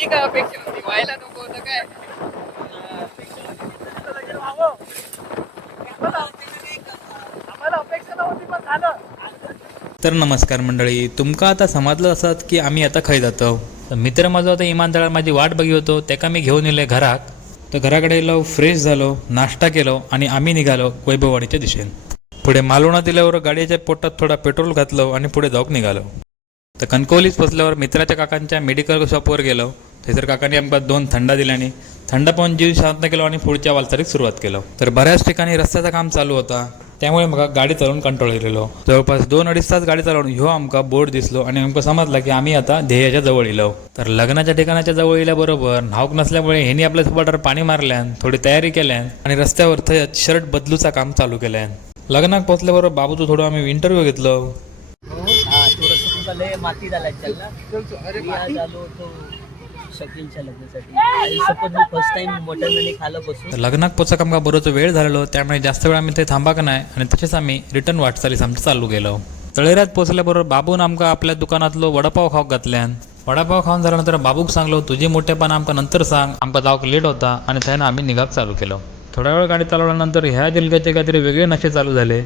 ही काय अपेक्षा होती, व्हायला नको होतं काय? आम्हाला अपेक्षा नव्हती पण झालं. तर नमस्कार मंडळी, तुमका आता समजलं असत की आम्ही आता खंय जातो. तर मित्र माझो आता इमानदार माझी वाट बघी होतो, त्याका मी घेऊन येले घरात. तर घराकडे येलो, फ्रेश झालो, नाश्ता केलो आणि आम्ही निघालो वैभववाडीच्या दिशेने. पुढे मालवणात दिल्यावर गाडीच्या पोटात थोडा पेट्रोल घातलो आणि पुढे जाऊक निघालो. तर कणकवलीत पोचल्यावर मित्राच्या काकांच्या मेडिकल शॉपवर गेलो. थंयसर काकांनी आमका 2 थंडा दिल्याने थंड पाहून जीव शांत केलो आणि पुढच्या वालचालीक सुरुवात केलो. तर बऱ्याच ठिकाणी रस्त्याचं काम चालू होता, त्यामुळे मग गाडी चालवून कंटाळो गेलेलो. जवळपास 2-2.5 तास गाडी चालवून ह्यो आमका बोर्ड दिसलो आणि आमका समजला की आम्ही आता ध्येयाच्या जवळ येलो. तर लग्नाच्या ठिकाणाच्या जवळ येल्याबरोबर न्हाऊक नसल्यामुळे ह्यांनी आपल्या सोबत पाणी मारल्यान, थोडी तयारी केल्यान आणि रस्त्यावर थंय शर्ट बदलूचा काम चालू केल्यान. लग्नाक पोहोचल्याबरोबर बाबूचो थोडं आम्ही इंटरव्ह्यू घेतलो. थोडंसं तुमचा लय माती झाला अरे मी आज आलो होतो शकीलच्या लग्नासाठी. सपोज मी फर्स्ट टाइम मटन आणि खालं बसून. तर लग्नाक पोचाक आमका बरोच वेळ झालेलो, त्यामुळे जास्त वेळ आम्ही ते थांबाक नाही आणि तसेच आम्ही रिटर्न वाटचालीस आमचं चालू गेलो. तळेरात पोचल्याबरोबर बाबून आमका आपल्या दुकानातलो वडापाव खाऊक घातल्यान. वडापाव खाऊन झाल्यानंतर बाबूक सांगलो तुझी मोठेपण आमका नंतर सांग, आमका जाऊक लेट होता आणि त्यानं आम्ही निघाक चालू केलो. थोड्या वेळ गाडी चालवल्यानंतर ह्या जिल्ह्याचे काहीतरी वेगळे नशे चालू झाले.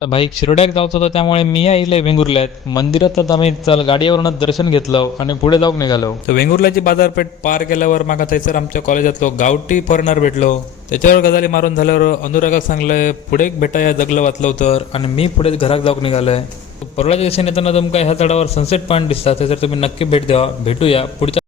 बाईक शिरोड्याक जायचं होतं, त्यामुळे मी आईले वेंगुर्ल्यात मंदिरात आम्ही गाडीवरूनच दर्शन घेतलं आणि पुढे जाऊन निघालो. तर वेंगुर्ल्याची बाजारपेठ पार केल्यावर मागा थंयसर आमच्या कॉलेजातलो गावठी फॉरेनर भेटलो. त्याच्यावर गजाली मारून झाल्यावर अनुरागाक सांगलंय पुढे भेटाया जगलं वाचलं तर, आणि मी पुढे घरात जाऊन निघालोय. परवाच्या दिवशी येताना तुमका ह्या चढावर सनसेट पॉईंट दिसतात, त्याच्यावर तुम्ही नक्की भेट द्यावा. भेटूया पुढच्या